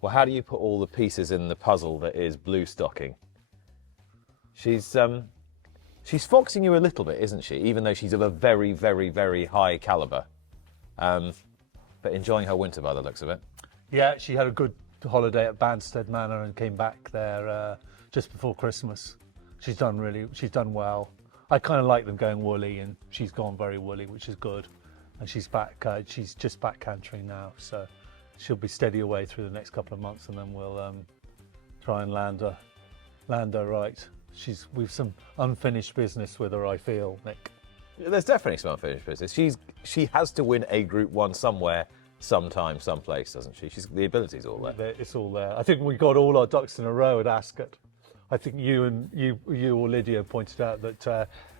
Well, how do you put all the pieces in the puzzle that is Bluestocking? She's foxing you a little bit, isn't she? Even though she's of a very, very, very high calibre. But enjoying her winter by the looks of it. Yeah, she had a good holiday at Banstead Manor and came back there just before Christmas. She's done well. I kind of like them going woolly, and she's gone very woolly, which is good. And she's back. She's just back cantering now, so she'll be steady away through the next couple of months, and then we'll try and land her right. We've some unfinished business with her, I feel, Nick. There's definitely some unfinished business. She has to win a Group 1 somewhere, sometime, someplace, doesn't she? The ability's all there. It's all there. I think we got all our ducks in a row at Ascot. I think you or Lydia pointed out that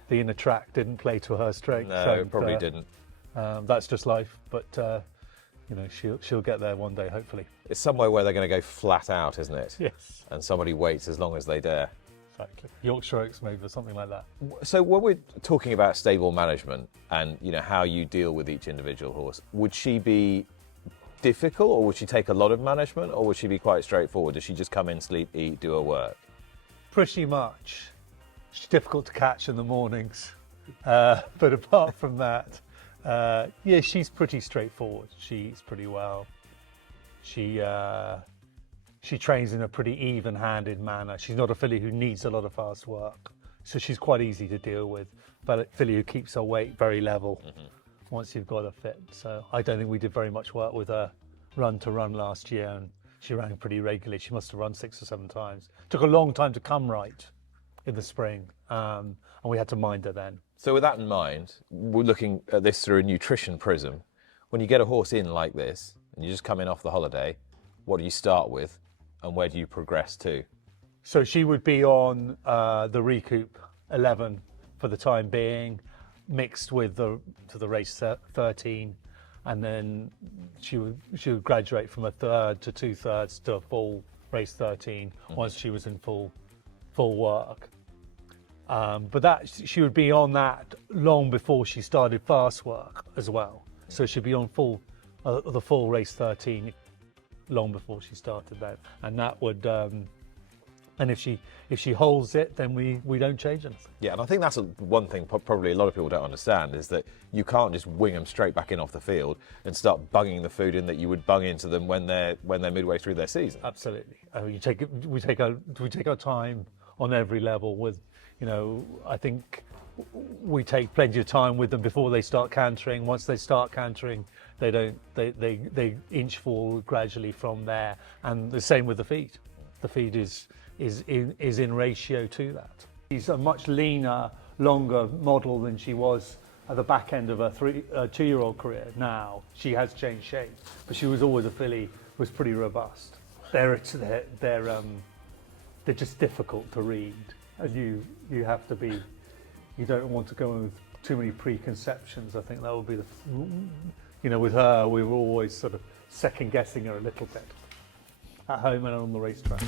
the inner track didn't play to her strength. No, it probably didn't. That's just life, but she'll get there one day, hopefully. It's somewhere where they're going to go flat out, isn't it? Yes. And somebody waits as long as they dare. Exactly. Yorkshire Oaks maybe, or something like that. So when we're talking about stable management and how you deal with each individual horse, would she be difficult, or would she take a lot of management, or would she be quite straightforward? Does she just come in, sleep, eat, do her work? Pretty much. She's difficult to catch in the mornings, but apart from that, yeah, she's pretty straightforward. She eats pretty well. She trains in a pretty even-handed manner. She's not a filly who needs a lot of fast work, so she's quite easy to deal with. But a filly who keeps her weight very level once you've got her fit. So I don't think we did very much work with her run to run last year, and she ran pretty regularly. She must have run 6 or 7 times. Took a long time to come right in the spring, and we had to mind her then. So with that in mind, we're looking at this through a nutrition prism. When you get a horse in like this, and you just come in off the holiday, what do you start with, and where do you progress to? So she would be on the Recoup 11 for the time being, mixed with the race 13, and then she would graduate from a third to 2/3 to a full race 13 once she was in full work. But she would be on that long before she started fast work as well. So she'd be on the full race 13 long before she started that, and that would. And if she holds it, then we don't change anything. Yeah, and I think that's one thing probably a lot of people don't understand, is that you can't just wing them straight back in off the field and start bunging the food in that you would bung into them when they're midway through their season. Absolutely. We take our time on every level. With, I think we take plenty of time with them before they start cantering. Once they start cantering, they inch forward gradually from there, and the same with the feed. The feed is in ratio to that. She's a much leaner, longer model than she was at the back end of her 2-year-old career. Now she has changed shape, but she was always a filly, was pretty robust. They're just difficult to read, and you have to be. You don't want to go in with too many preconceptions. I think that would be with her, we were always sort of second guessing her a little bit at home and on the racetrack.